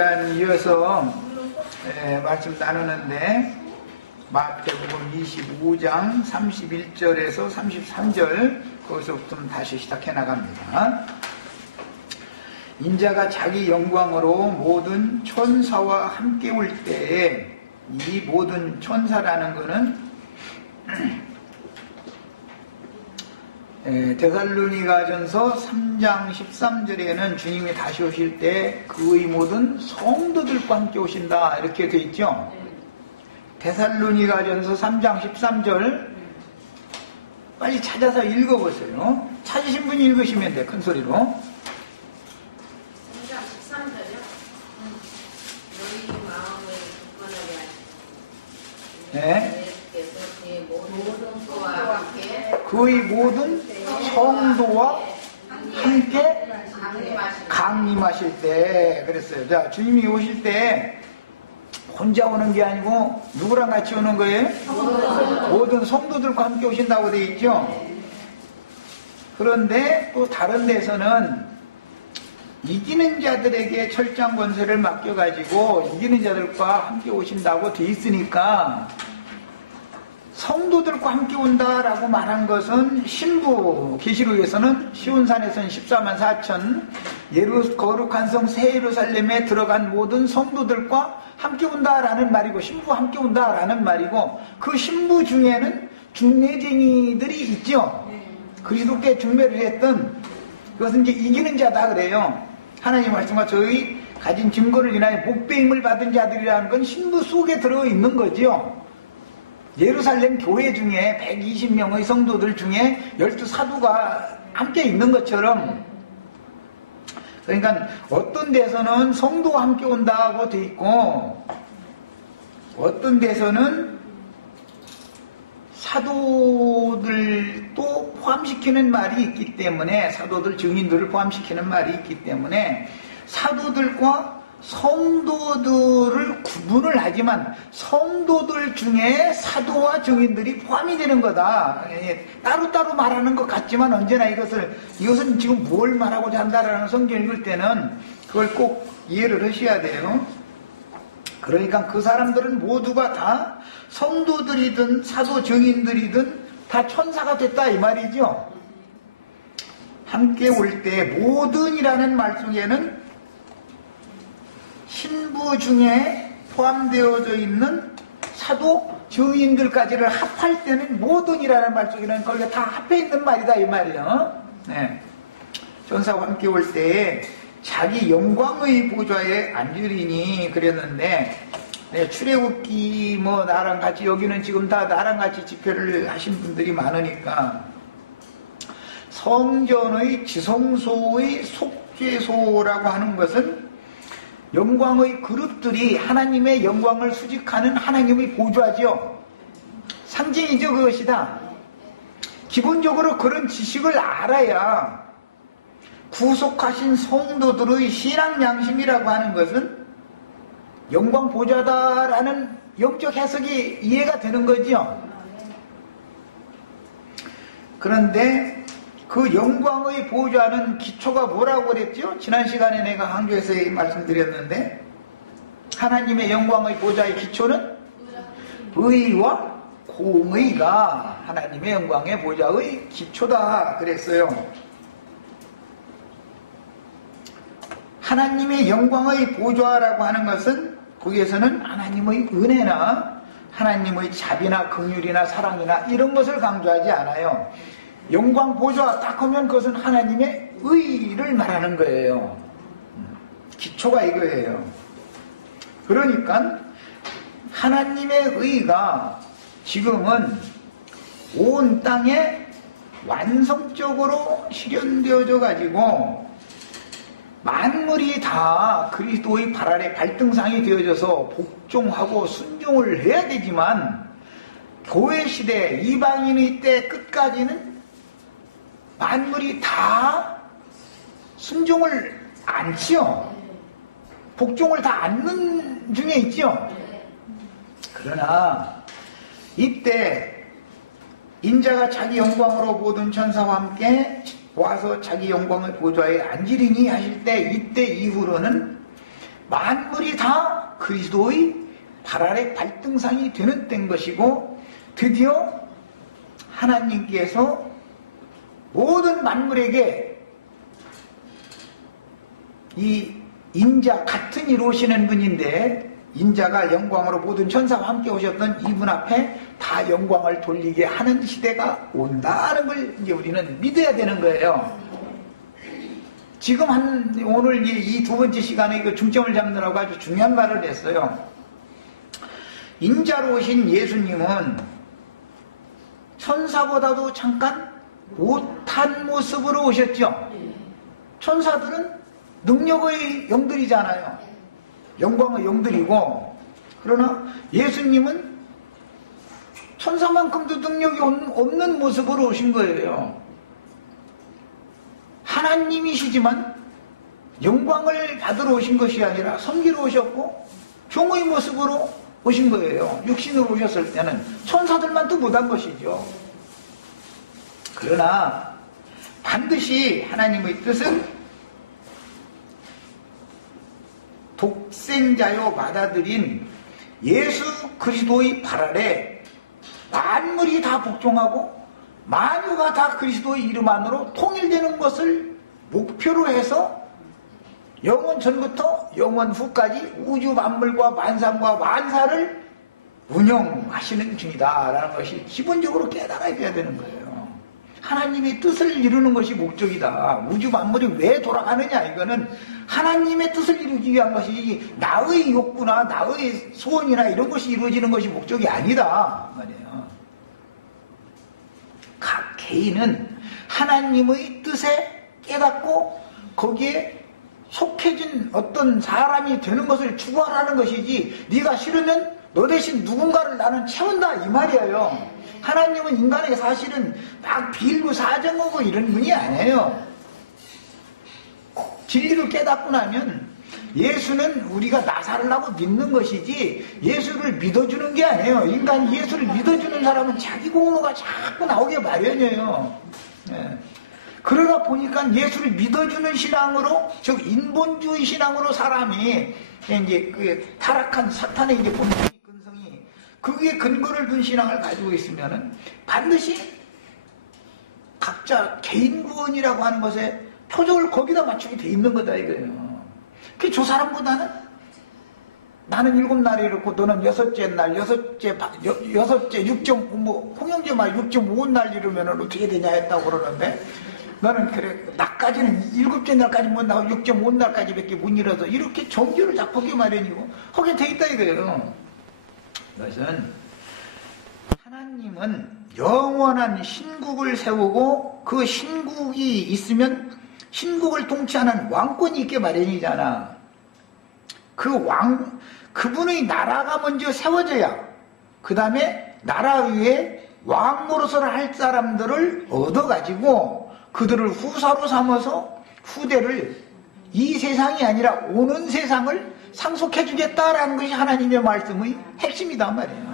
이어서 말씀 나누는데 마태복음 25장 31절에서 33절 거기서부터 다시 시작해 나갑니다. 인자가 자기 영광으로 모든 천사와 함께 올 때에 이 모든 천사라는 것은 데살로니가전서 3장 13절에는 주님이 다시 오실 때 그의 모든 성도들과 함께 오신다 이렇게 되어 있죠. 데살로니가전서 3장 13절 빨리 찾아서 읽어보세요. 찾으신 분이 읽으시면 돼. 큰 소리로. 3장 13절이요? 너희 마음을 굳건하게 하시고 네. 그의 그의 모든 모든 성도와 함께 강림하실 때 그랬어요. 자, 주님이 오실 때 혼자 오는 게 아니고 누구랑 같이 오는 거예요? 모든 성도들과 함께 오신다고 되어 있죠. 그런데 또 다른 데서는 이기는 자들에게 철장 권세를 맡겨가지고 이기는 자들과 함께 오신다고 되어 있으니까 성도들과 함께 온다라고 말한 것은 신부 계시록에서는 시온산에서는 14만 4천 거룩한 성 새 예루살렘에 들어간 모든 성도들과 함께 온다라는 말이고 신부와 함께 온다라는 말이고 그 신부 중에는 중매쟁이들이 있죠. 그리스도께 중매를 했던 그것은 이제 이기는 자다 그래요. 하나님 말씀과 저희 가진 증거를 인하여 목배임을 받은 자들이라는 건 신부 속에 들어있는 거죠. 예루살렘 교회 중에 120명의 성도들 중에 12사도가 함께 있는 것처럼 그러니까 어떤 데서는 성도와 함께 온다고 돼 있고 어떤 데서는 사도들도 포함시키는 말이 있기 때문에 사도들 증인들을 포함시키는 말이 있기 때문에 사도들과 성도들을 구분을 하지만 성도들 중에 사도와 증인들이 포함이 되는 거다. 따로따로 말하는 것 같지만 언제나 이것은 지금 뭘 말하고자 한다라는 성경 읽을 때는 그걸 꼭 이해를 하셔야 돼요. 그러니까 그 사람들은 모두가 다 성도들이든 사도 증인들이든 다 천사가 됐다 이 말이죠. 함께 올 때 모든이라는 말 속에는 신부 중에 포함되어져 있는 사도 증인들까지를 합할 때는 모든이라는 말 속에는 거기가 다 합해 있는 말이다 이 말이에요. 네. 천사와 함께 올 때에 자기 영광의 보좌에 앉으리니 그랬는데 출애굽기 나랑 같이 여기는 지금 다 나랑 같이 집회를 하신 분들이 많으니까 성전의 지성소의 속죄소라고 하는 것은 영광의 그룹들이 하나님의 영광을 수직하는 하나님의 보좌죠. 상징이죠 그것이다. 기본적으로 그런 지식을 알아야 구속하신 성도들의 신앙 양심이라고 하는 것은 영광 보좌다라는 영적 해석이 이해가 되는 거죠. 그런데 그 영광의 보좌는 기초가 뭐라고 그랬죠? 지난 시간에 내가 강조해서 말씀드렸는데 하나님의 영광의 보좌의 기초는 의와 공의가 하나님의 영광의 보좌의 기초다 그랬어요. 하나님의 영광의 보좌라고 하는 것은 거기에서는 하나님의 은혜나 하나님의 자비나 긍휼이나 사랑이나 이런 것을 강조하지 않아요. 영광 보좌 딱 하면 그것은 하나님의 의를 말하는 거예요. 기초가 이거예요. 그러니까 하나님의 의가 지금은 온 땅에 완성적으로 실현되어져 가지고 만물이 다 그리스도의 발 아래 발등상이 되어져서 복종하고 순종을 해야 되지만 교회 시대 이방인의 때 끝까지는 만물이 다 순종을 않지요. 복종을 다 않는 중에 있죠. 그러나 이때 인자가 자기 영광으로 모든 천사와 함께 와서 자기 영광의 보좌에 앉으리니 하실 때 이때 이후로는 만물이 다 그리스도의 발 아래 발등상이 되는 땐 것이고, 드디어 하나님께서 모든 만물에게 이 인자 같은 이루시는 분인데, 인자가 영광으로 모든 천사와 함께 오셨던 이분 앞에 다 영광을 돌리게 하는 시대가 온다는 걸 이제 우리는 믿어야 되는 거예요. 지금 오늘 이 두 번째 시간에 그 중점을 잡느라고 아주 중요한 말을 했어요. 인자로 오신 예수님은 천사보다도 잠깐 못한 모습으로 오셨죠. 천사들은 능력의 영들이잖아요. 영광의 영들이고, 그러나 예수님은 천사만큼도 능력이 없는 모습으로 오신 거예요. 하나님이시지만 영광을 받으러 오신 것이 아니라 섬기러 오셨고 종의 모습으로 오신 거예요. 육신으로 오셨을 때는 천사들만도 못한 것이죠. 그러나 반드시 하나님의 뜻은 독생자요 받아들인 예수 그리스도의 발 아래 만물이 다 복종하고 만유가 다 그리스도의 이름 안으로 통일되는 것을 목표로 해서 영원 전부터 영원 후까지 우주 만물과 만상과 만사를 운영하시는 중이다라는 것이 기본적으로 깨달아야 되는 거예요. 하나님의 뜻을 이루는 것이 목적이다. 우주 만물이 왜 돌아가느냐, 이거는 하나님의 뜻을 이루기 위한 것이지 나의 욕구나 나의 소원이나 이런 것이 이루어지는 것이 목적이 아니다 말이에요. 각 개인은 하나님의 뜻에 깨닫고 거기에 속해진 어떤 사람이 되는 것을 추구하라는 것이지, 네가 싫으면 너 대신 누군가를 나는 채운다 이 말이에요. 하나님은 인간에게 사실은 막 빌고 사정하고 이런 분이 아니에요. 진리를 깨닫고 나면 예수는 우리가 나사를 믿는 것이지 예수를 믿어주는 게 아니에요. 인간이 예수를 믿어주는 사람은 자기 공로가 자꾸 나오게 마련이에요. 예. 그러다 보니까 예수를 믿어주는 신앙으로, 즉 인본주의 신앙으로 사람이 이제 그 타락한 사탄의 이제 본성이, 근성이 거기에 근거를 둔 신앙을 가지고 있으면은 반드시 각자 개인 구원이라고 하는 것에 표적을 거기다 맞추게 돼 있는 거다 이거예요. 그 저 사람보다는 나는 7날이 이렇고 너는 6째 날, 6째 6.5, 뭐 홍영재 말 6.5날 이루면은 어떻게 되냐 했다고 그러는데, 나는 그래 나까지는 7째 날까지 못 나고 6.5날까지 밖에 못 이뤄서 이렇게 정규를 잡고게 마련이고 하게 돼 있다 이거예요. 그것은 하나님은 영원한 신국을 세우고 그 신국이 있으면 신국을 통치하는 왕권이 있게 마련이잖아. 그분의 나라가 먼저 세워져야 그 다음에 나라 위에 왕노릇을 할 사람들을 얻어가지고 그들을 후사로 삼아서 후대를 이 세상이 아니라 오는 세상을 상속해 주겠다라는 것이 하나님의 말씀의 핵심이단 말이에요.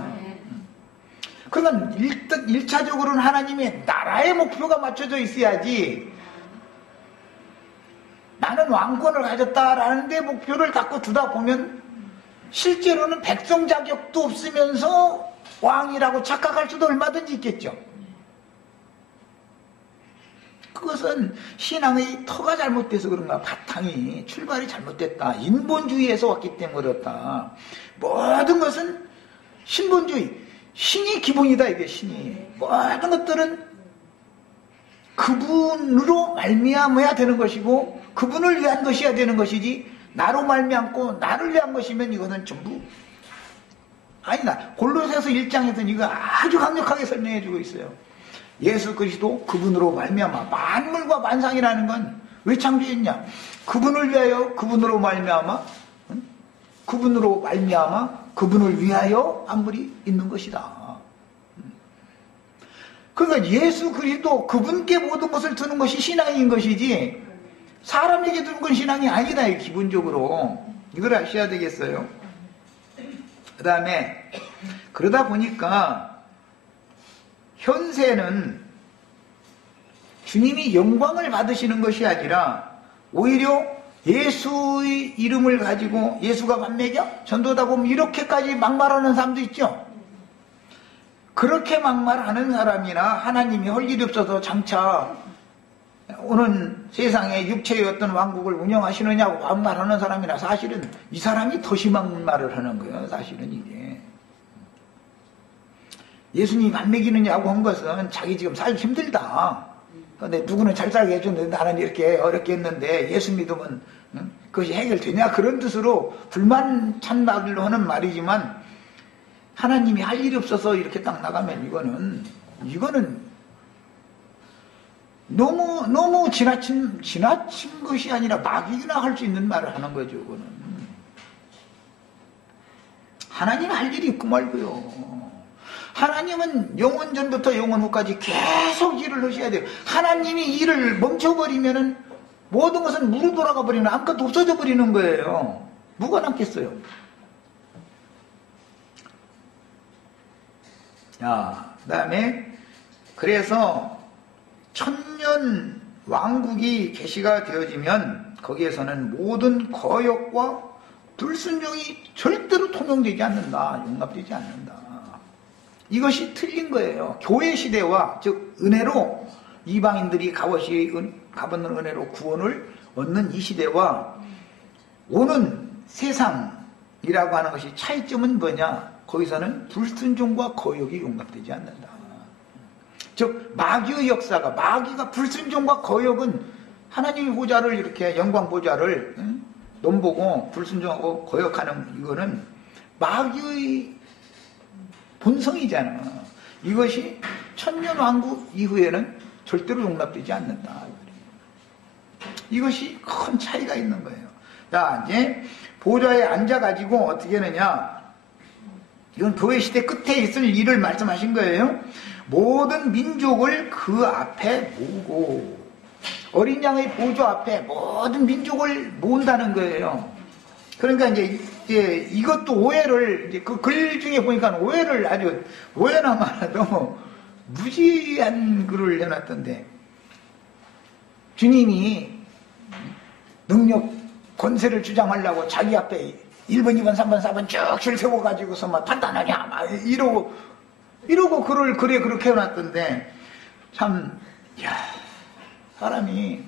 그러면 일단 1차적으로는 하나님의 나라의 목표가 맞춰져 있어야지, 나는 왕권을 가졌다라는 데 목표를 갖고 두다 보면 실제로는 백성 자격도 없으면서 왕이라고 착각할 수도 얼마든지 있겠죠. 그것은 신앙의 터가 잘못돼서 그런가, 바탕이 출발이 잘못됐다. 인본주의에서 왔기 때문에 그렇다. 모든 것은 신본주의, 신이 기본이다 이게 신이. 모든 것들은 그분으로 말미암아야 되는 것이고 그분을 위한 것이어야 되는 것이지, 나로 말미암고 나를 위한 것이면 이거는 전부 아니다. 골로새서 1장에서는 이거 아주 강력하게 설명해 주고 있어요. 예수 그리스도 그분으로 말미암아 만물과 만상이라는 건 왜 창조했냐? 그분을 위하여 그분으로 말미암아 그분으로 말미암아 그분을 위하여 만물이 있는 것이다. 그러니까 예수 그리스도 그분께 모든 것을 두는 것이 신앙인 것이지 사람에게 두는 건 신앙이 아니다. 기본적으로 이걸 아셔야 되겠어요. 그 다음에 그러다 보니까 현세는 주님이 영광을 받으시는 것이 아니라 오히려 예수의 이름을 가지고 예수가 밥 먹여? 전도다 보면 이렇게까지 막말하는 사람도 있죠. 그렇게 막말하는 사람이나 하나님이 할 일이 없어서 장차 오는 세상에 육체의 어떤 왕국을 운영하시느냐고 막말하는 사람이나 사실은 이 사람이 더 심한 말을 하는 거예요. 사실은 이게. 예수님이 밥 먹이느냐고 한 것은 자기 지금 살기 힘들다. 근데 누구는 잘 살게 해주는데 나는 이렇게 어렵게 했는데 예수 믿으면 그것이 해결되냐? 그런 뜻으로 불만 찬박을 하는 말이지만 하나님이 할 일이 없어서 이렇게 딱 나가면 이거는 너무 지나친 것이 아니라 막이나 할 수 있는 말을 하는 거죠. 이거는 하나님 할 일이 있고 말고요. 하나님은 영원 전부터 영원 후까지 계속 일을 하셔야 돼요. 하나님이 일을 멈춰버리면은 모든 것은 무로 돌아가 버리는, 아무것도 없어져 버리는 거예요. 뭐가 남겠어요? 자, 그 다음에 그래서 천년 왕국이 계시가 되어지면 거기에서는 모든 거역과 불순종이 절대로 통용되지 않는다. 용납되지 않는다. 이것이 틀린 거예요. 교회 시대와 즉 은혜로 이방인들이 값없는 은혜로 구원을 얻는 이 시대와 오는 세상이라고 하는 것이 차이점은 뭐냐? 거기서는 불순종과 거역이 용납되지 않는다. 즉 마귀의 역사가 마귀가 불순종과 거역은 하나님의 보좌를 이렇게 영광 보좌를 넘보고 불순종하고 거역하는 이거는 마귀의 본성이잖아. 이것이 천년왕국 이후에는 절대로 용납되지 않는다. 이것이 큰 차이가 있는 거예요. 자, 이제 보좌에 앉아가지고 어떻게 하느냐. 이건 교회 시대 끝에 있을 일을 말씀하신 거예요. 모든 민족을 그 앞에 모으고 어린 양의 보좌 앞에 모든 민족을 모은다는 거예요. 그러니까 이제 이것도 오해를 이제 그 글 중에 보니까 오해를 아주 오해나 많아도 무지한 글을 해놨던데 주님이 능력 권세를 주장하려고 자기 앞에 1번, 2번, 3번, 4번 쭉 줄 세워가지고서 막 판단하냐 막 이러고 글을 글에 그렇게 해놨던데 참 사람이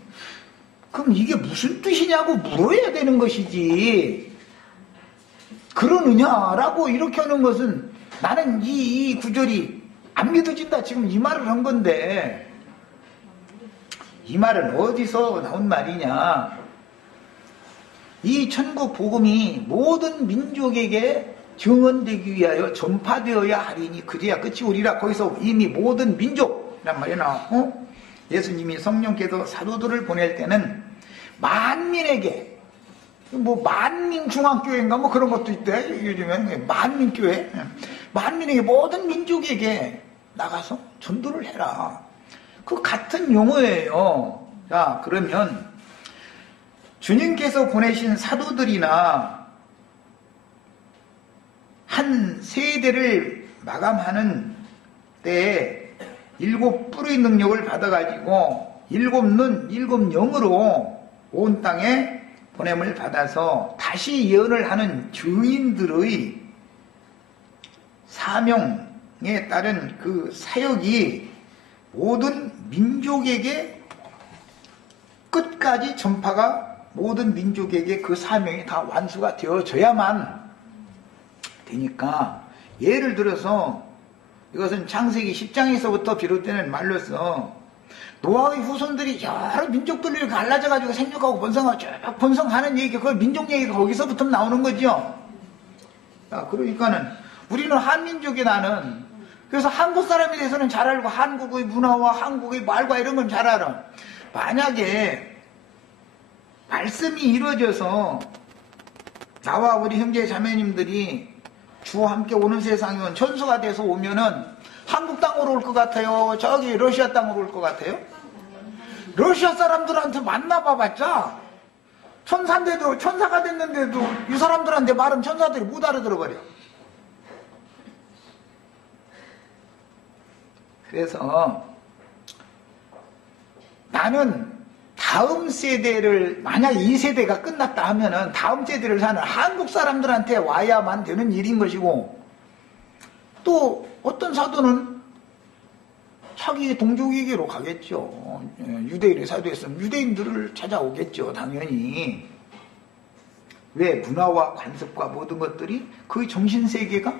그럼 이게 무슨 뜻이냐고 물어야 되는 것이지 그러느냐라고 이렇게 하는 것은 나는 이 구절이 안 믿어진다 지금 이 말을 한 건데 이 말은 어디서 나온 말이냐. 이 천국 복음이 모든 민족에게 증언되기 위하여 전파되어야 하리니 그제야 끝이 오리라. 거기서 이미 모든 민족이란 말이 나왔고 예수님이 성령께서 사도들을 보낼 때는 만민에게 뭐 만민중앙교회인가 뭐 그런 것도 있대. 요즘에 만민교회 만민에게 모든 민족에게 나가서 전도를 해라. 그 같은 용어예요. 자, 그러면 주님께서 보내신 사도들이나 한 세대를 마감하는 때에 7 뿔의 능력을 받아가지고 7 눈, 7 영으로 온 땅에 보냄을 받아서 다시 예언을 하는 증인들의 사명에 따른 그 사역이 모든 민족에게 끝까지 전파가 모든 민족에게 그 사명이 다 완수가 되어져야만 되니까 예를 들어서 이것은 창세기 10장에서부터 비롯되는 말로서 노아의 후손들이 여러 민족들을 갈라져가지고 생육하고 번성하고 쭉 번성하는 얘기, 그 민족 얘기가 거기서부터 나오는 거죠. 자, 그러니까는 우리는 한민족이 나는 그래서 한국 사람에 대해서는 잘 알고 한국의 문화와 한국의 말과 이런 건 잘 알아. 만약에 말씀이 이루어져서 나와 우리 형제 자매님들이 주와 함께 오는 세상이면 천수가 돼서 오면은 한국 땅으로 올 것 같아요? 저기 러시아 땅으로 올 것 같아요? 러시아 사람들한테 만나봐봤자 천사인데도 천사가 됐는데도 이 사람들한테 말은 천사들이 못 알아들어버려. 그래서 나는 다음 세대를, 만약 이 세대가 끝났다 하면은 다음 세대를 사는 한국 사람들한테 와야만 되는 일인 것이고, 또 어떤 사도는 자기 동족에게로 가겠죠. 유대인의 사도였으면 유대인들을 찾아오겠죠, 당연히. 왜? 문화와 관습과 모든 것들이 그 정신세계가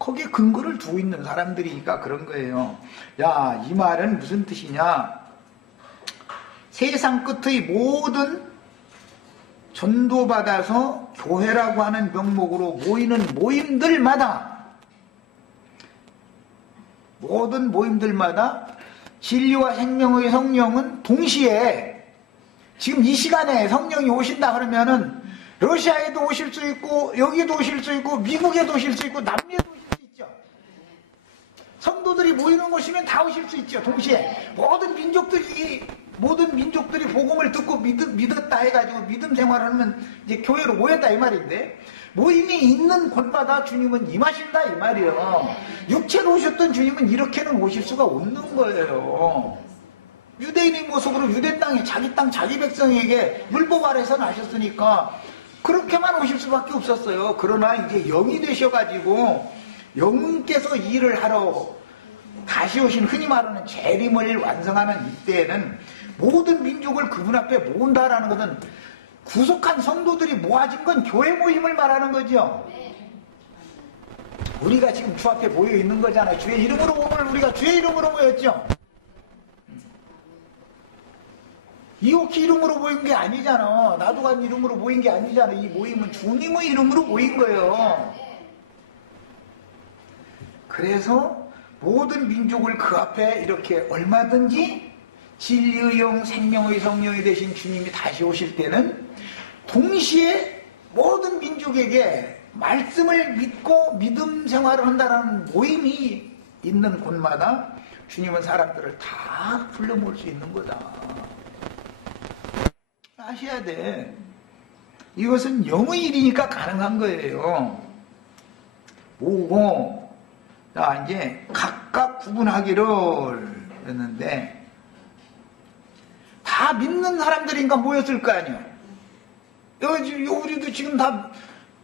거기에 근거를 두고 있는 사람들이니까 그런 거예요. 야, 이 말은 무슨 뜻이냐? 세상 끝의 모든 전도받아서 교회라고 하는 명목으로 모이는 모임들마다, 모든 모임들마다 진리와 생명의 성령은 동시에, 지금 이 시간에 성령이 오신다 그러면은 러시아에도 오실 수 있고, 여기도 오실 수 있고, 미국에도 오실 수 있고, 남미에도 오실 수 있죠. 성도들이 모이는 곳이면 다 오실 수 있죠. 동시에 모든 민족들이 복음을 듣고 믿었다 해가지고 믿음 생활하면 이제 교회로 모였다 이 말인데, 모임이 있는 곳마다 주님은 임하신다 이 말이에요. 육체로 오셨던 주님은 이렇게는 오실 수가 없는 거예요. 유대인의 모습으로 유대 땅에 자기 땅 자기 백성에게 율법 아래서 나셨으니까 그렇게만 오실 수밖에 없었어요. 그러나 이제 영이 되셔가지고 영께서 일을 하러 다시 오신, 흔히 말하는 재림을 완성하는 이때에는 모든 민족을 그분 앞에 모은다라는 것은 구속한 성도들이 모아진 건 교회 모임을 말하는 거죠. 우리가 지금 주 앞에 모여 있는 거잖아요. 주의 이름으로 오늘 우리가 주의 이름으로 모였죠. 이옥희 이름으로 모인 게 아니잖아. 나도간 이름으로 모인 게 아니잖아. 이 모임은 주님의 이름으로 모인 거예요. 그래서 모든 민족을 그 앞에 이렇게 얼마든지 진리의 영, 생명의 성령이 되신 주님이 다시 오실 때는 동시에 모든 민족에게 말씀을 믿고 믿음 생활을 한다는 모임이 있는 곳마다 주님은 사람들을 다 불러 모을 수 있는 거다. 아셔야 돼. 이것은 영의 일이니까 가능한 거예요. 모으고, 자, 이제 각각 구분하기를 했는데, 다 믿는 사람들인가 모였을 거 아니에요. 우리도 지금 다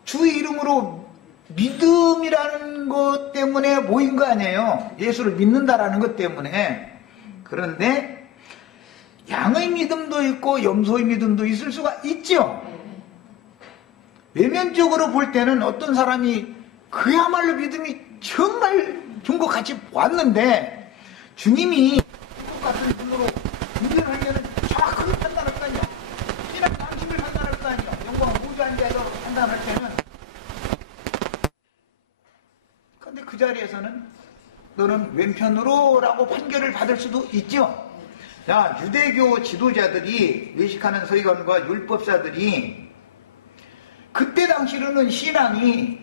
주의 이름으로 믿음이라는 것 때문에 모인 거 아니에요. 예수를 믿는다라는 것 때문에. 그런데 양의 믿음도 있고 염소의 믿음도 있을 수가 있죠. 외면적으로 볼 때는 어떤 사람이 그야말로 믿음이 정말 좋은 것 같이 왔는데 주님이 똑같은 눈으로 믿음을 하면은 정확하게 판단할 거 아니야. 신앙 양심을 판단할 거 아니야. 영광 우주한 데서 판단할 때는. 근데 그 자리에서는 너는 왼편으로 라고 판결을 받을 수도 있죠. 자, 유대교 지도자들이, 외식하는 서기관과 율법사들이 그때 당시로는 신앙이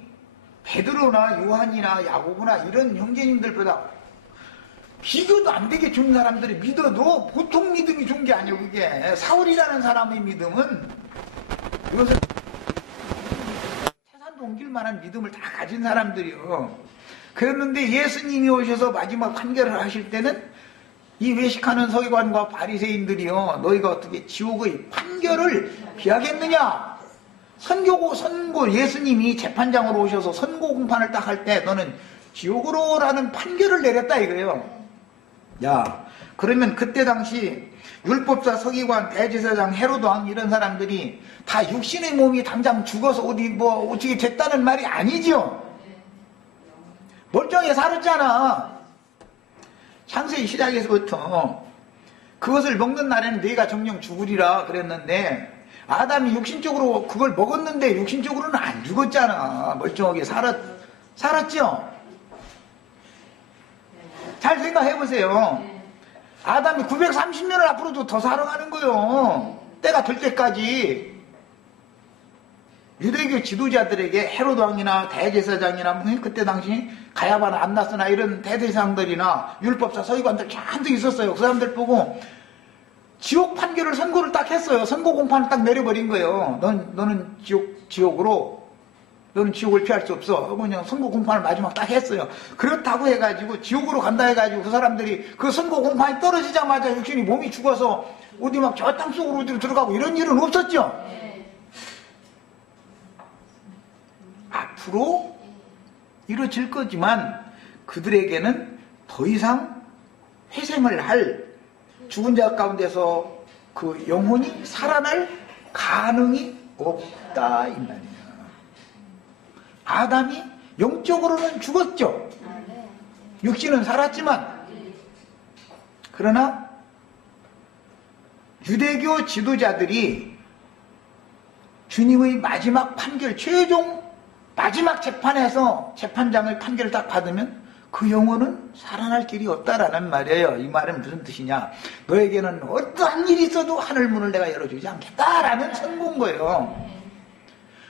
베드로나 요한이나 야고보나 이런 형제님들보다 비교도 안 되게 좋은 사람들이 믿어도 보통 믿음이 좋은 게 아니에요. 그게 사울이라는 사람의 믿음은 이것은 태산도 옮길 만한 믿음을 다 가진 사람들이요. 그랬는데 예수님이 오셔서 마지막 판결을 하실 때는 이 외식하는 서기관과 바리새인들이요, 너희가 어떻게 지옥의 판결을 피하겠느냐? 선고, 예수님이 재판장으로 오셔서 선고 공판을 딱 할 때 너는 지옥으로라는 판결을 내렸다 이거예요. 야, 그러면 그때 당시 율법사, 서기관, 대제사장, 헤로드 왕 이런 사람들이 다 육신의 몸이 당장 죽어서 어떻게 됐다는 말이 아니죠. 멀쩡히 살았잖아. 창세기 시작에서부터 그것을 먹는 날에는 네가 정령 죽으리라 그랬는데, 아담이 육신적으로 그걸 먹었는데 육신적으로는 안 죽었잖아. 멀쩡하게 살았죠? 잘 생각해보세요. 아담이 930년을 앞으로도 더 살아가는 거예요. 때가 될 때까지. 유대교 지도자들에게 헤로드 왕이나 대제사장이나 그때 당시 가야바나 안나스나 이런 대제사장들이나 율법사 서기관들 잔뜩 있었어요. 그 사람들 보고 지옥 판결을 선고를 딱 했어요. 선고 공판을 딱 내려버린 거예요. 너는 지옥으로 너는 지옥을 피할 수 없어. 그냥 선고 공판을 마지막 딱 했어요. 그렇다고 해가지고 지옥으로 간다 해가지고 그 사람들이 그 선고 공판이 떨어지자마자 육신이 몸이 죽어서 어디 막 저 땅속으로 어디로 들어가고 이런 일은 없었죠. 앞으로 이루어질 거지만 그들에게는 더 이상 회생을 할 죽은 자 가운데서 그 영혼이 살아날 가능이 없다 이 말이에요. 아담이 영적으로는 죽었죠. 육신은 살았지만 그러나 유대교 지도자들이 주님의 마지막 판결, 최종 마지막 재판에서 재판장의 판결을 딱 받으면 그 영혼은 살아날 길이 없다라는 말이에요. 이 말은 무슨 뜻이냐? 너에게는 어떠한 일이 있어도 하늘 문을 내가 열어주지 않겠다라는 선고인 거예요.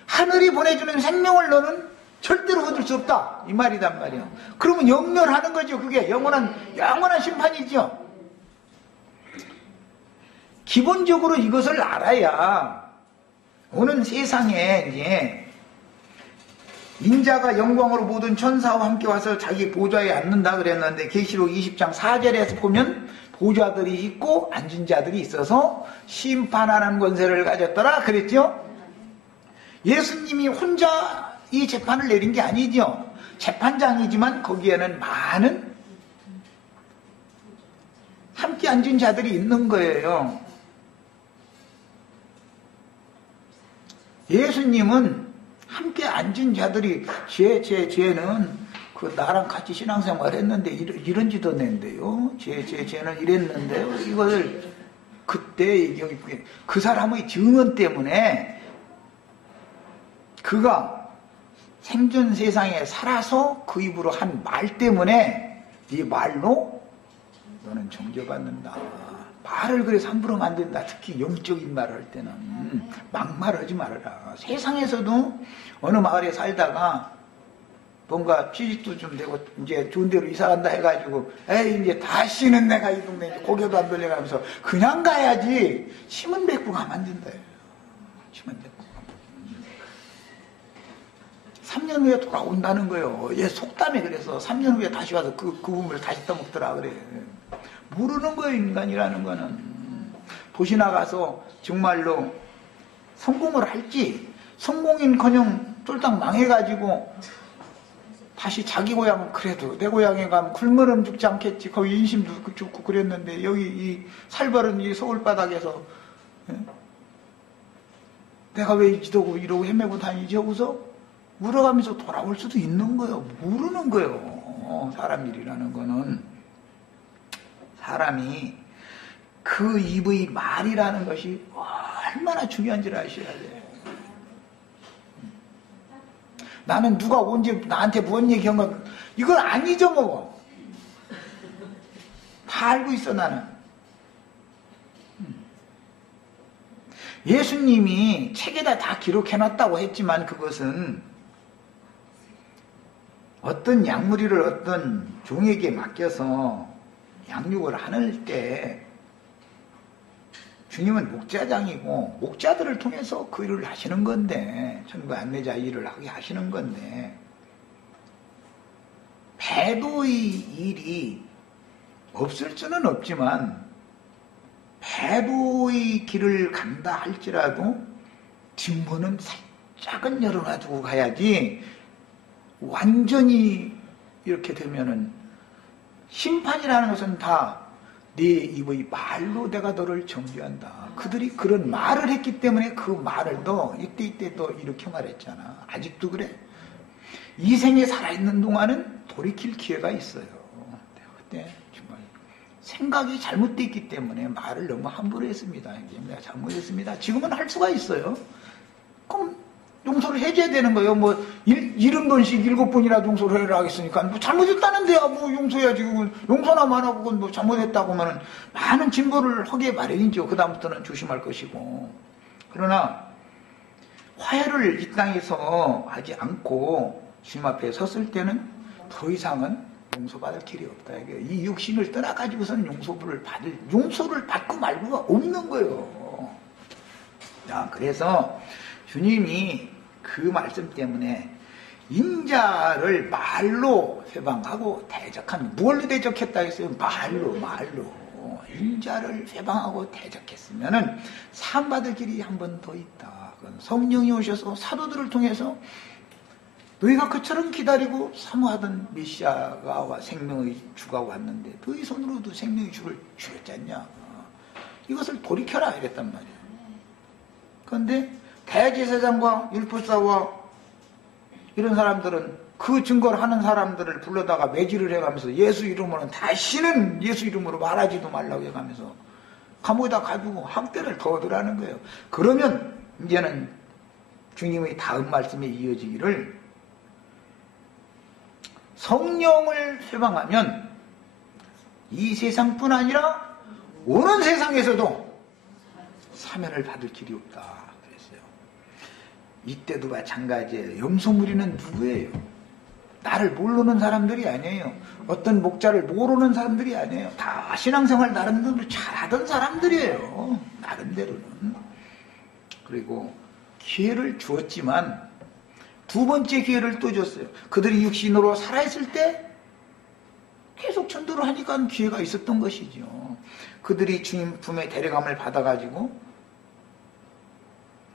하늘이 보내주는 생명을 너는 절대로 얻을 수 없다 이 말이란 말이에요. 그러면 영면하는 거죠. 그게 영원한 심판이죠. 기본적으로 이것을 알아야 오는 세상에 이제 인자가 영광으로 모든 천사와 함께 와서 자기 보좌에 앉는다 그랬는데 계시록 20장 4절에서 보면 보좌들이 있고 앉은 자들이 있어서 심판하는 권세를 가졌더라 그랬죠. 예수님이 혼자 이 재판을 내린 게 아니죠. 재판장이지만 거기에는 많은 함께 앉은 자들이 있는 거예요. 예수님은 함께 앉은 자들이 쟤는 그 나랑 같이 신앙생활 했는데 이런 지도 낸대요. 쟤는 이랬는데요. 이걸 그때 여기 그 사람의 증언 때문에 그가 생전 세상에 살아서 그 입으로 한 말 때문에 네 말로 너는 정죄받는다. 말을 그래서 함부로 하면 안 된다. 특히 영적인 말을 할 때는 막말하지 말아라. 세상에서도 어느 마을에 살다가 뭔가 취직도 좀 되고 이제 좋은 데로 이사 간다 해가지고 에이 이제 다시는 내가 이 동네 이제 고개도 안 돌려가면서 그냥 가야지 심은 뱉고 가면 안 된다. 심은 뱉고 3년 후에 돌아온다는 거예요. 얘 속담에 그래서 3년 후에 다시 와서 그 우물 다시 떠먹더라 그래. 모르는 거예요. 인간이라는 거는. 도시 나가서 정말로 성공을 할지 성공인커녕 쫄딱 망해가지고 다시 자기 고향은 그래도 내 고향에 가면 굶으름 죽지 않겠지. 거기 인심도 죽고 그랬는데 여기 이 살벌은 이 서울 바닥에서 내가 왜 이러고 헤매고 다니지 하고서 물어가면서 돌아올 수도 있는 거예요. 모르는 거예요. 사람 일이라는 거는. 사람이 그 입의 말이라는 것이 얼마나 중요한지를 아셔야 돼요. 나는 누가 언제 나한테 무슨 얘기한 건 이걸 안 잊어먹어. 다 알고 있어 나는. 예수님이 책에다 다 기록해놨다고 했지만 그것은 어떤 약물이를 어떤 종에게 맡겨서 양육을 하는 때 주님은 목자장이고 목자들을 통해서 그 일을 하시는 건데 천국 안내자 일을 하게 하시는 건데 배도의 일이 없을 수는 없지만 배도의 길을 간다 할지라도 뒷문은 살짝은 열어놔두고 가야지 완전히 이렇게 되면은 심판이라는 것은 다 네 입의 말로 내가 너를 정죄한다. 그들이 그런 말을 했기 때문에 그 말을 너 이때 너 이렇게 말했잖아. 아직도 그래? 이 생에 살아있는 동안은 돌이킬 기회가 있어요. 그때 정말 생각이 잘못되어 있기 때문에 말을 너무 함부로 했습니다. 내가 잘못했습니다. 지금은 할 수가 있어요. 그럼 용서를 해줘야 되는 거예요. 뭐 70번씩 7번이나 용서를 해라 하겠으니까 뭐 잘못했다는데야 뭐 용서해야지. 용서나 안 하고 그건 뭐 잘못했다고 하면 많은 진보를 하기에 마련이죠. 그 다음부터는 조심할 것이고. 그러나 화해를 이 땅에서 하지 않고 주님 앞에 섰을 때는 더 이상은 용서받을 길이 없다. 이 육신을 떠나가지고서는 용서를 받고 말고가 없는 거예요. 자, 그래서 주님이 그 말씀 때문에 인자를 말로 회방하고 대적한, 뭘로 대적했다 했어요? 말로. 인자를 회방하고 대적했으면은 상받을 길이 한 번 더 있다. 그건 성령이 오셔서 사도들을 통해서 너희가 그처럼 기다리고 사모하던 메시아가 생명의 주가 왔는데 너희 손으로도 생명의 주를 주겠지 않냐. 이것을 돌이켜라 이랬단 말이에요. 그런데 대제사장과 율법사와 이런 사람들은 그 증거를 하는 사람들을 불러다가 매질을 해가면서 예수 이름으로는 다시는 예수 이름으로 말하지도 말라고 해가면서 감옥에다 가지고 학대를 더 하더라는 거예요. 그러면 이제는 주님의 다음 말씀에 이어지기를 성령을 회방하면 이 세상뿐 아니라 오는 세상에서도 사면을 받을 길이 없다 그랬어요. 이때도 마찬가지예요. 염소무리는 누구예요? 나를 모르는 사람들이 아니에요. 어떤 목자를 모르는 사람들이 아니에요. 다 신앙생활 나름대로 잘하던 사람들이에요. 나름대로는. 그리고 기회를 주었지만 두 번째 기회를 또 줬어요. 그들이 육신으로 살아있을 때 계속 전도를 하니까 기회가 있었던 것이죠. 그들이 주님 품에 데려감을 받아가지고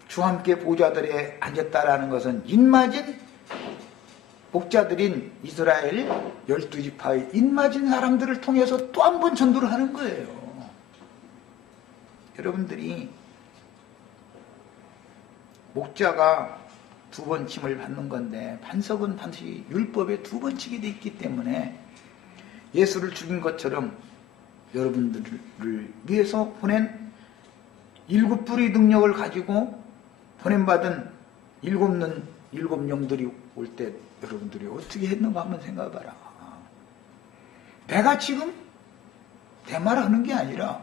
주와 함께 보좌들에 앉았다라는 것은 인맞은 목자들인 이스라엘 12지파의 인맞은 사람들을 통해서 또 한 번 전도를 하는 거예요. 여러분들이 목자가 두 번 침을 받는 건데 반석은 반드시 율법에 두 번 치게 돼 있기 때문에 예수를 죽인 것처럼 여러분들을 위해서 보낸 7불의 능력을 가지고 보냄받은 7 영들이 올 때 여러분들이 어떻게 했는가 한번 생각해봐라. 내가 지금 내 말하는 게 아니라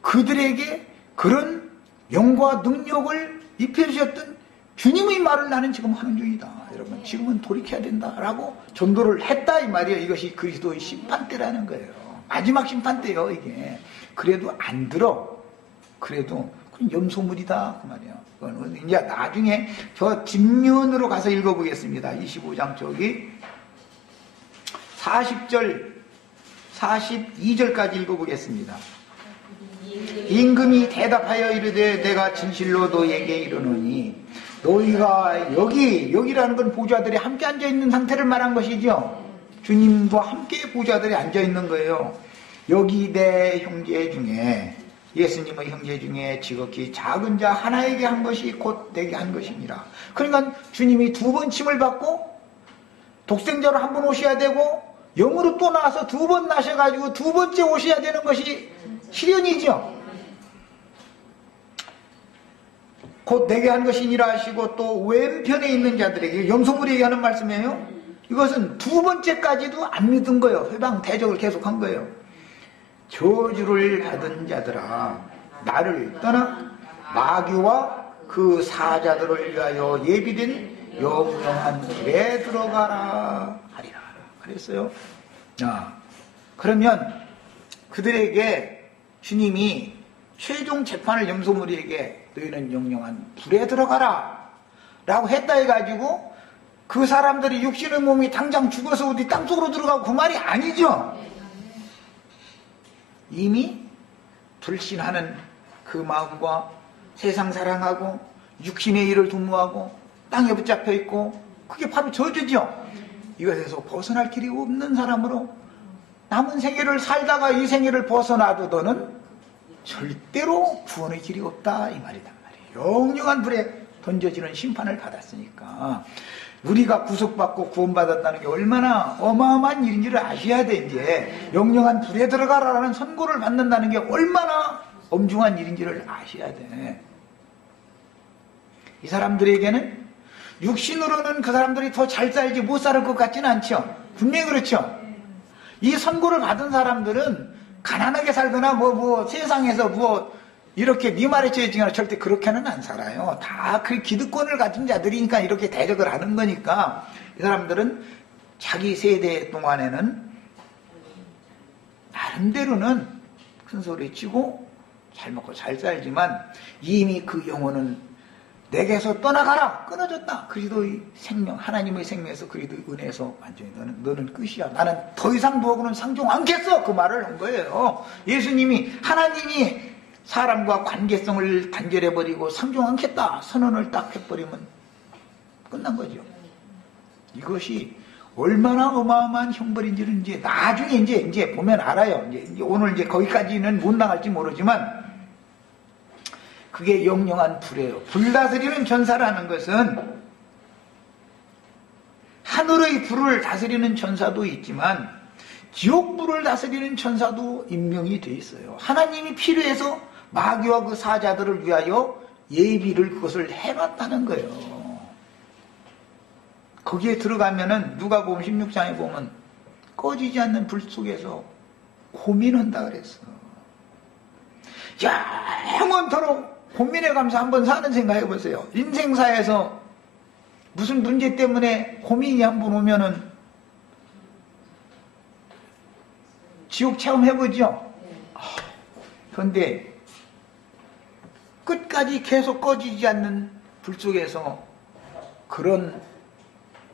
그들에게 그런 영과 능력을 입혀주셨던 주님의 말을 나는 지금 하는 중이다. 여러분 지금은 돌이켜야 된다라고 전도를 했다 이 말이에요. 이것이 그리스도의 심판대라는 거예요. 마지막 심판대요 이게. 그래도 안 들어. 그래도 그건 염소물이다 그 말이에요. 그건 이제 나중에 저 뒷면으로 가서 읽어보겠습니다. 25장 저기 40절 42절까지 읽어보겠습니다. 임금이 대답하여 이르되 내가 진실로 너희에게 이르노니 너희가 여기라는 건 보좌들이 함께 앉아있는 상태를 말한 것이죠. 주님과 함께 보좌들이 앉아있는 거예요. 여기 내 형제 중에 예수님의 형제 중에 지극히 작은 자 하나에게 한 것이 곧 내게 한 것이니라. 그러니까 주님이 두 번 침을 받고 독생자로 한 번 오셔야 되고 영으로 또 나와서 두 번 나셔가지고 두 번째 오셔야 되는 것이 실현이죠. 곧 내게 한 것이니라 하시고 또 왼편에 있는 자들에게 염소물에게 하는 말씀이에요. 이것은 두 번째까지도 안 믿은 거예요. 회방 대적을 계속한 거예요. 저주를 받은 자들아 나를 떠나 마귀와 그 사자들을 위하여 예비된 영영한 불에 들어가라 하리라 그랬어요. 그러면 그들에게 주님이 최종 재판을 염소무리에게 너희는 영영한 불에 들어가라 라고 했다 해가지고 그 사람들이 육신의 몸이 당장 죽어서 어디 땅속으로 들어가고 그 말이 아니죠. 이미 불신하는 그 마음과 세상 사랑하고 육신의 일을 도모하고 땅에 붙잡혀 있고 그게 바로 저주죠. 이것에서 벗어날 길이 없는 사람으로 남은 생애를 살다가 이 생애를 벗어나도 너는 절대로 구원의 길이 없다 이 말이단 말이에요. 영영한 불에 던져지는 심판을 받았으니까 우리가 구속받고 구원받았다는 게 얼마나 어마어마한 일인지를 아셔야 돼. 이제 영영한 불에 들어가라는 선고를 받는다는 게 얼마나 엄중한 일인지를 아셔야 돼. 이 사람들에게는 육신으로는 그 사람들이 더 잘 살지 못 살 것 같지는 않죠. 분명히 그렇죠. 이 선고를 받은 사람들은 가난하게 살거나 세상에서 이렇게 미말에 처해지거나 절대 그렇게는 안 살아요. 다 그 기득권을 가진 자들이니까 이렇게 대적을 하는 거니까 이 사람들은 자기 세대 동안에는 나름대로는 큰 소리 치고 잘 먹고 잘 살지만 이미 그 영혼은 내게서 떠나가라. 끊어졌다. 그리스도의 생명, 하나님의 생명에서 그리스도의 은혜에서 완전히 너는 끝이야. 나는 더 이상 너하고는 상종 않겠어. 그 말을 한 거예요. 예수님이, 하나님이 사람과 관계성을 단절해버리고 상종 않겠다 선언을 딱 해버리면 끝난 거죠. 이것이 얼마나 어마어마한 형벌인지는 이제 나중에 이제 보면 알아요. 이제 오늘 이제 거기까지는 못 나갈지 모르지만 그게 영영한 불이에요. 불다스리는 전사라는 것은 하늘의 불을 다스리는 전사도 있지만 지옥불을 다스리는 전사도 임명이 돼 있어요. 하나님이 필요해서 마귀와 그 사자들을 위하여 예비를 그것을 해놨다는 거예요. 거기에 들어가면은 누가복음 16장에 보면 꺼지지 않는 불 속에서 고민한다 그랬어. 야, 영원토록 고민해가면서 한번 사는 생각해 보세요. 인생사에서 무슨 문제 때문에 고민이 한번 오면은 지옥 체험해보죠. 그런데 끝까지 계속 꺼지지 않는 불 속에서 그런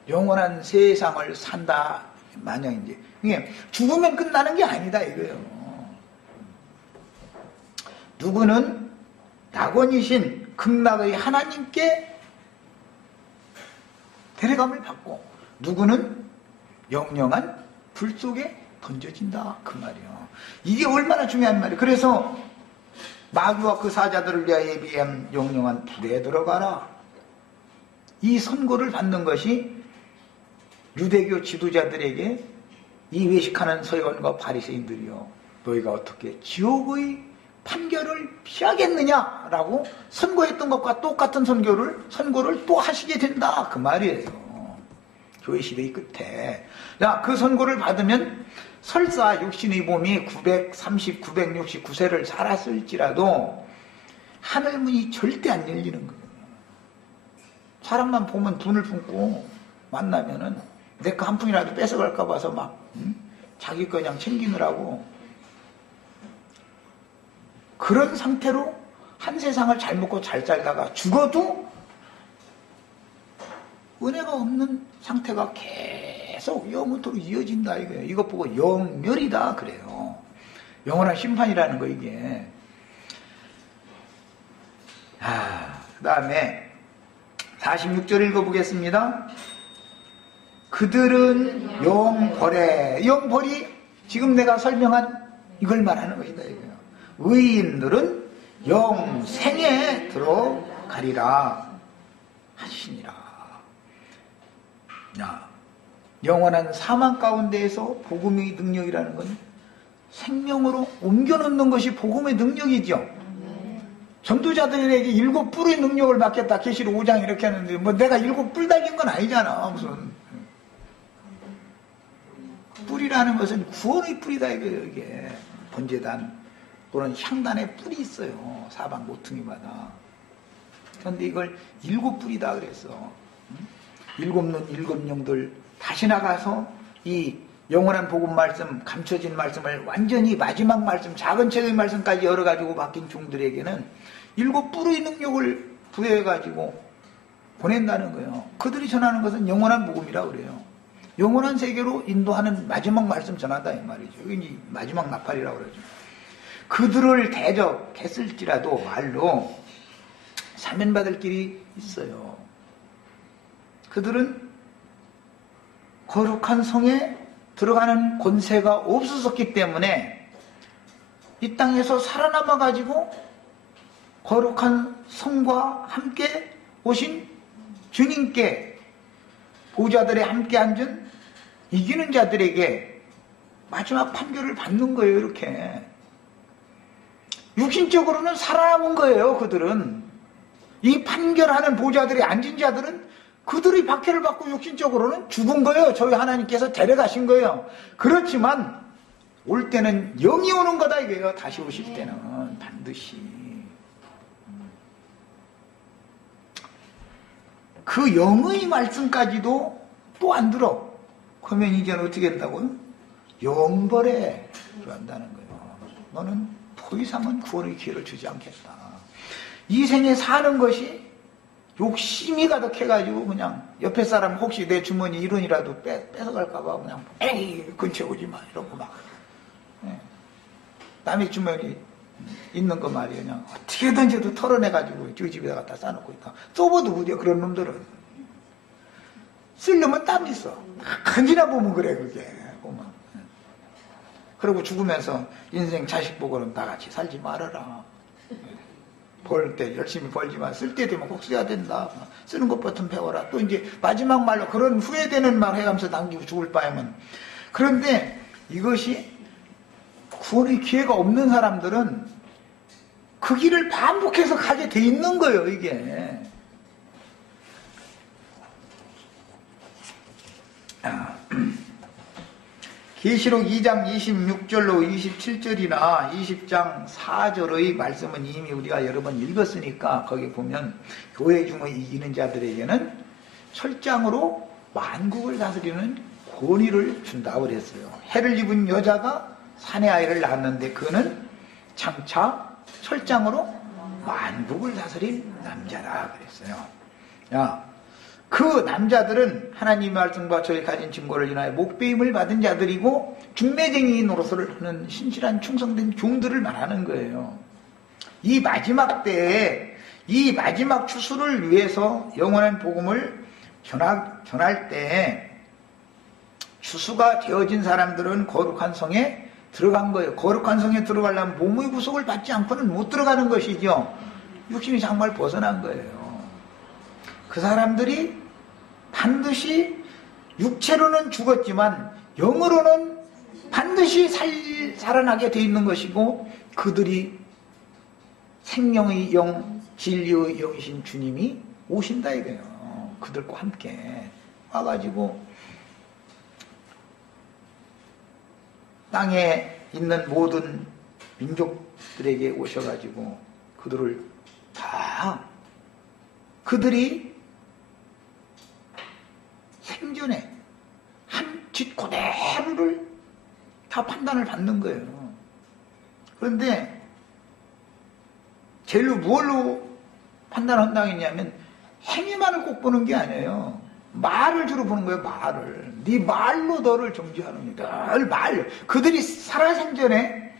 영원한 세상을 산다 마냥 이제 이게 죽으면 끝나는 게 아니다 이거예요. 누구는 낙원이신 극락의 하나님께 데려감을 받고 누구는 영영한 불 속에 던져진다 그 말이에요. 이게 얼마나 중요한 말이에요. 그래서 마귀와 그 사자들을 위하여 예비한 영영한 불에 들어가라. 이 선고를 받는 것이 유대교 지도자들에게 이 외식하는 서기관과 바리새인들이요, 너희가 어떻게 지옥의 판결을 피하겠느냐라고 선고했던 것과 똑같은 선고를 또 하시게 된다 그 말이에요. 교회 시대의 끝에. 야, 그 선고를 받으면 설사 육신의 몸이 969세를 살았을지라도 하늘문이 절대 안 열리는 거예요. 사람만 보면 돈을 품고 만나면은 내 거 한 푼이라도 뺏어갈까 봐서 막 자기 거 그냥 챙기느라고 그런 상태로 한 세상을 잘 먹고 잘 살다가 죽어도 은혜가 없는 상태가 계속 영원토록 이어진다 이거예요. 이것 보고 영멸이다 그래요. 영원한 심판이라는 거 이게. 그 다음에 46절 읽어보겠습니다. 그들은 영벌에, 영벌이 지금 내가 설명한 이걸 말하는 것이다 이거예요. 의인들은 영생에 들어가리라 하시니라. 야, 영원한 사망 가운데에서 복음의 능력이라는 건 생명으로 옮겨놓는 것이 복음의 능력이죠. 전도자들에게 7뿔의 능력을 받겠다 계시록 5장 이렇게 하는데 뭐 내가 7뿔 달린 건 아니잖아. 무슨 뿔이라는 것은 구원의 뿔이다 이거예요. 이게 번제단 또는 향단에 뿔이 있어요. 사방 모퉁이마다. 그런데 이걸 7뿔이다 그랬어. 7눈 7영들 다시 나가서 이 영원한 복음 말씀, 감춰진 말씀을 완전히 마지막 말씀, 작은 책의 말씀까지 열어가지고 바뀐 종들에게는 7뿔의 능력을 부여해가지고 보낸다는 거예요. 그들이 전하는 것은 영원한 복음이라고 그래요. 영원한 세계로 인도하는 마지막 말씀 전한다 이 말이죠. 이게 마지막 나팔이라고 그러죠. 그들을 대적했을지라도 말로 사면받을 길이 있어요. 그들은 거룩한 성에 들어가는 권세가 없었기 때문에 이 땅에서 살아남아가지고 거룩한 성과 함께 오신 주님께 보좌들에 함께 앉은 이기는 자들에게 마지막 판결을 받는 거예요. 이렇게 육신적으로는 살아남은 거예요. 그들은 이 판결하는 보좌들에 앉은 자들은 그들의 박해를 받고 육신적으로는 죽은 거예요. 저희 하나님께서 데려가신 거예요. 그렇지만 올 때는 영이 오는 거다 이거예요. 다시 오실 때는 반드시 그 영의 말씀까지도 또 안 들어. 그러면 이제는 어떻게 된다고요? 영벌에 들어간다는 거예요. 너는 더 이상은 구원의 기회를 주지 않겠다. 이 생에 사는 것이 욕심이 가득해가지고 그냥 옆에 사람 혹시 내 주머니 1원이라도 뺏어갈까봐 그냥 에이 근처에 오지 마 이러고 막 예. 남의 주머니 있는 거 말이에요. 그냥 어떻게든지도 털어내가지고 저 집에다 갖다 싸놓고 있다. 쏘버도 그죠 그런 놈들은. 쓰려면 땀 있어. 간지나 보면 그래 그게. 보면. 그리고 죽으면서 인생 자식 보고는 다 같이 살지 말아라. 벌 때 열심히 벌지만 쓸 때 되면 꼭 써야 된다. 쓰는 것부터 배워라. 또 이제 마지막 말로 그런 후회되는 말 해가면서 남기고 죽을 바에는. 그런데 이것이 구원의 기회가 없는 사람들은 그 길을 반복해서 가게 돼 있는 거예요, 이게. 계시록 2장 26절로 27절이나 20장 4절의 말씀은 이미 우리가 여러 번 읽었으니까 거기 보면 교회 중에 이기는 자들에게는 철장으로 만국을 다스리는 권위를 준다고 그랬어요. 해를 입은 여자가 사내 아이를 낳았는데 그는 장차 철장으로 만국을 다스린 남자라 그랬어요. 야, 그 남자들은 하나님의 말씀과 저희 가진 증거를 인하여 목배임을 받은 자들이고 중매쟁이 노릇을 하는 신실한 충성된 종들을 말하는 거예요. 이 마지막 때에 이 마지막 추수를 위해서 영원한 복음을 전할 때 추수가 되어진 사람들은 거룩한 성에 들어간 거예요. 거룩한 성에 들어가려면 몸의 구속을 받지 않고는 못 들어가는 것이죠. 육신이 정말 벗어난 거예요. 그 사람들이 반드시 육체로는 죽었지만 영으로는 반드시 살아나게 돼 있는 것이고 그들이 생명의 영, 진리의 영이신 주님이 오신다 이거예요. 그들과 함께 와가지고 땅에 있는 모든 민족들에게 오셔가지고 그들을 다 그들이 생전에 한 짓 그대로를 다 판단을 받는 거예요. 그런데 제일로 무엇로 판단한다고 했냐면 행위만을 꼭 보는 게 아니에요. 말을 주로 보는 거예요. 말을. 네 말로 너를 정죄하는 거야. 늘 말. 그들이 살아생전에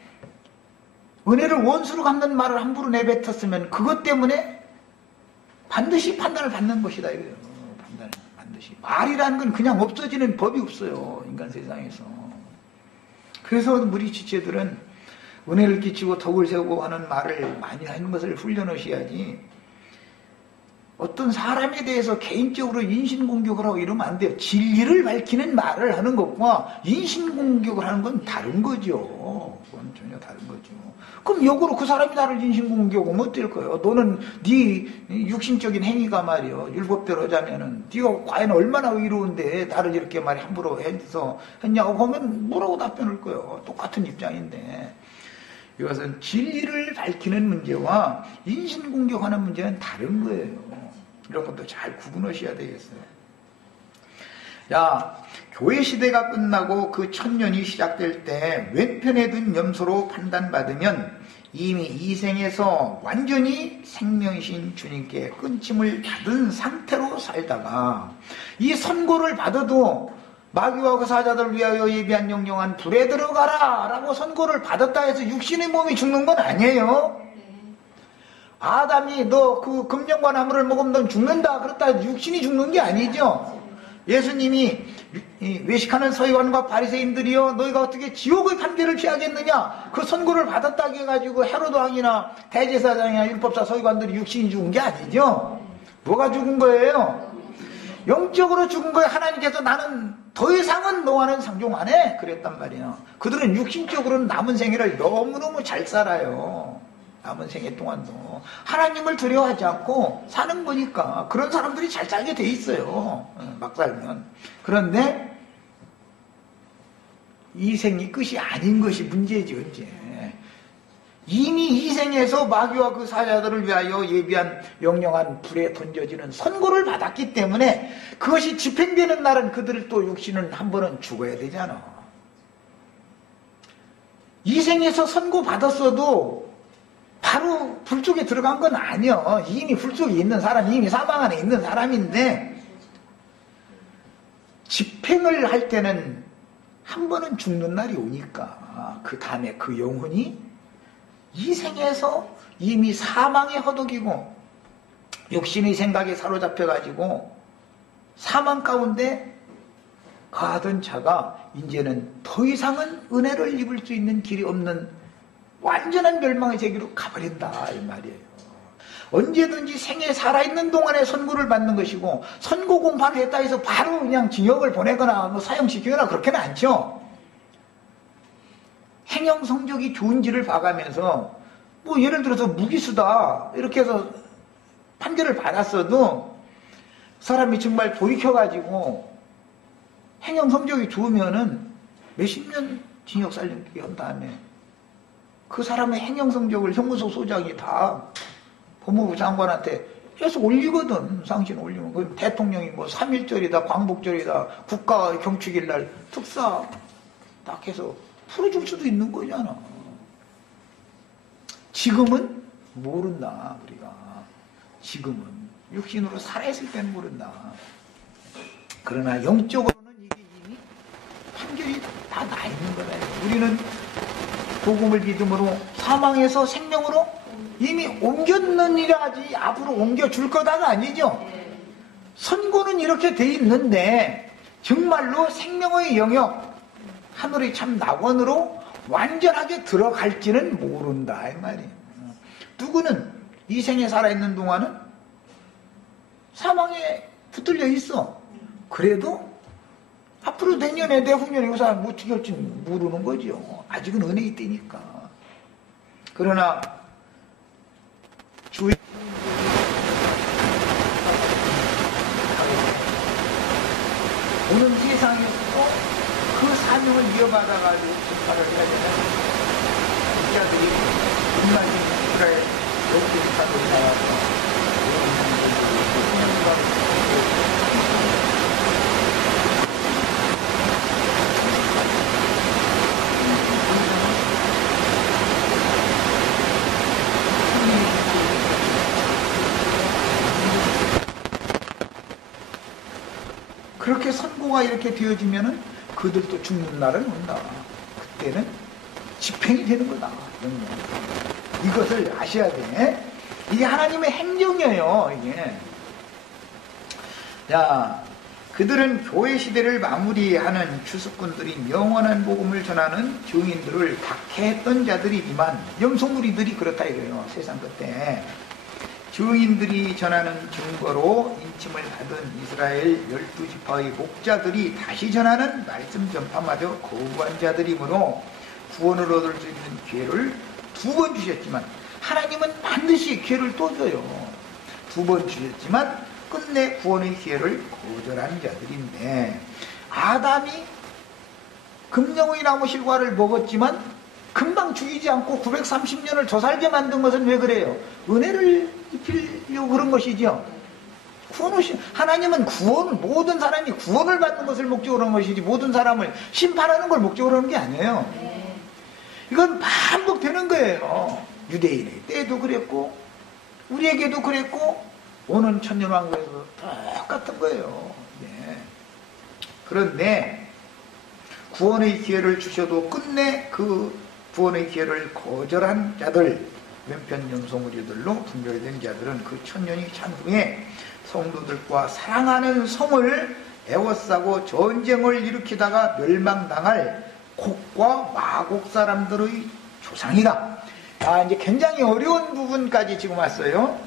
은혜를 원수로 갚는 말을 함부로 내뱉었으면 그것 때문에 반드시 판단을 받는 것이다 이거예요. 반드시. 말이라는 건 그냥 없어지는 법이 없어요. 인간 세상에서. 그래서 우리 지체들은 은혜를 끼치고 덕을 세우고 하는 말을 많이 하는 것을 훈련하셔야지 어떤 사람에 대해서 개인적으로 인신공격을 하고 이러면 안 돼요. 진리를 밝히는 말을 하는 것과 인신공격을 하는 건 다른 거죠. 그건 전혀 다른 거죠. 그럼 역으로 그 사람이 나를 인신공격하면 어떨 거예요? 너는 네 육신적인 행위가 말이요. 율법대로 하자면은 네가 과연 얼마나 의로운데 나를 이렇게 말이 함부로 해서 했냐고 하면 뭐라고 답변할 거예요. 똑같은 입장인데. 이것은 진리를 밝히는 문제와 인신공격하는 문제는 다른 거예요. 이런 것도 잘 구분하셔야 되겠어요. 야, 교회 시대가 끝나고 그 천년이 시작될 때 왼편에 든 염소로 판단받으면 이미 이 생에서 완전히 생명이신 주님께 끊임을 받은 상태로 살다가 이 선고를 받아도 마귀와 그 사자들을 위하여 예비한 영영한 불에 들어가라 라고 선고를 받았다 해서 육신의 몸이 죽는 건 아니에요. 아담이 너 그 금령과 나무를 먹으면 넌 죽는다 그렇다 육신이 죽는 게 아니죠. 예수님이 외식하는 서기관과 바리새인들이여 너희가 어떻게 지옥의 판결을 피하겠느냐 그 선고를 받았다고 해가지고 헤로드 왕이나 대제사장이나 율법사 서기관들이 육신이 죽은 게 아니죠. 뭐가 죽은 거예요? 영적으로 죽은 거예요. 하나님께서 나는 더 이상은 너와는 상종 안 해 그랬단 말이에요. 그들은 육신적으로는 남은 생애를 너무너무 잘 살아요. 남은 생애 동안도 하나님을 두려워하지 않고 사는 거니까 그런 사람들이 잘 살게 돼 있어요. 막 살면. 그런데 이 생이 끝이 아닌 것이 문제죠. 이제 이미 이 생에서 마귀와 그 사자들을 위하여 예비한 영영한 불에 던져지는 선고를 받았기 때문에 그것이 집행되는 날은 그들 또 육신은 한 번은 죽어야 되잖아. 이 생에서 선고 받았어도 바로 불 쪽에 들어간 건 아니요. 이미 불 속에 있는 사람, 이미 사망 안에 있는 사람인데, 집행을 할 때는 한 번은 죽는 날이 오니까 그 다음에 그 영혼이 이 생에서 이미 사망에 허덕이고 육신의 생각에 사로잡혀가지고 사망 가운데 가던 자가 이제는 더 이상은 은혜를 입을 수 있는 길이 없는 완전한 멸망의 세계로 가버린다 이 말이에요. 언제든지 생에 살아있는 동안에 선고를 받는 것이고 선고 공판을 했다 해서 바로 그냥 징역을 보내거나 뭐 사형시키거나 그렇게는 않죠. 행형 성적이 좋은지를 봐가면서 뭐 예를 들어서 무기수다 이렇게 해서 판결을 받았어도 사람이 정말 돌이켜가지고 행형 성적이 좋으면은 몇십 년 징역 살림기 한 다음에 그 사람의 행형 성적을 형무소 소장이 다 법무부 장관한테 해서 올리거든. 상신 올리면. 그 대통령이 뭐 3.1절이다, 광복절이다, 국가 경축일 날 특사 딱 해서 풀어줄 수도 있는 거잖아. 지금은 모른다, 우리가. 지금은. 육신으로 살아있을 때는 모른다. 그러나 영적으로는 이게 이미 판결이 다 나 있는 거다. 우리는 복음을 믿음으로 사망에서 생명으로 이미 옮겼느니라 하지 앞으로 옮겨줄 거다가 아니죠. 선고는 이렇게 돼 있는데 정말로 생명의 영역 하늘의 참 낙원으로 완전하게 들어갈지는 모른다 이 말이에요. 누구는 이 생에 살아있는 동안은 사망에 붙들려 있어. 그래도 앞으로 내년에 내후년에 이 사람 어떻게 할지 모르는 거죠. 아직은 은혜의 때니까. 그러나 주의 오는 세상에서도 그 사명을 이어받아가지고 전파를 해야 되는 기자들이 인간이 이스라엘 역대사로 나와서 그렇게 선고가 이렇게 되어지면은 그들도 죽는 날은 온다. 그때는 집행이 되는 거다. 이것을 아셔야 돼. 이게 하나님의 행정이에요. 이게. 자, 그들은 교회 시대를 마무리하는 추수꾼들인 영원한 복음을 전하는 증인들을 박해했던 자들이지만 염소무리들이 그렇다 이거예요. 세상 끝에. 증인들이 전하는 증거로 인침을 받은 이스라엘 12지파의 목자들이 다시 전하는 말씀 전파마저 거부한 자들이므로 구원을 얻을 수 있는 기회를 2번 주셨지만 하나님은 반드시 기회를 또 줘요. 2번 주셨지만 끝내 구원의 기회를 거절한 자들인데 아담이 금령의 나무 실과를 먹었지만 금방 죽이지 않고 930년을 더 살게 만든 것은 왜 그래요? 은혜를 입히려고 그런 것이죠. 하나님은 모든 사람이 구원을 받는 것을 목적으로 하는 것이지 모든 사람을 심판하는 걸 목적으로 하는 게 아니에요. 이건 반복되는 거예요. 유대인의 때도 그랬고 우리에게도 그랬고 오는 천년왕국에서 똑같은 거예요. 네. 그런데 구원의 기회를 주셔도 끝내 그 구원의 기회를 거절한 자들 왼편 염소무리들로 분별된 자들은 그 천년이 찬 후에 성도들과 사랑하는 성을 애워싸고 전쟁을 일으키다가 멸망당할 곡과 마곡 사람들의 조상이다. 이제 굉장히 어려운 부분까지 지금 왔어요.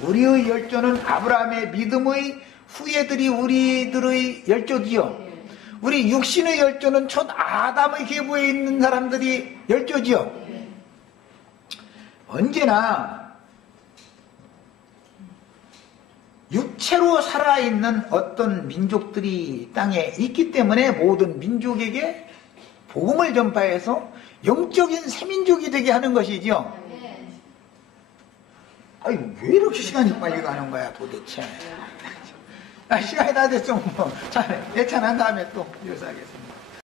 우리의 열조는 아브라함의 믿음의 후예들이 우리들의 열조지요. 우리 육신의 열조는 첫 아담의 계보에 있는 사람들이 열조지요. 언제나 육체로 살아있는 어떤 민족들이 땅에 있기 때문에 모든 민족에게 복음을 전파해서 영적인 새민족이 되게 하는 것이죠. 아니 왜 이렇게 시간이 빨리 가는 거야 도대체. 시간이 다 됐죠. 뭐. 자, 예찬한 다음에 또 이어서 하겠습니다.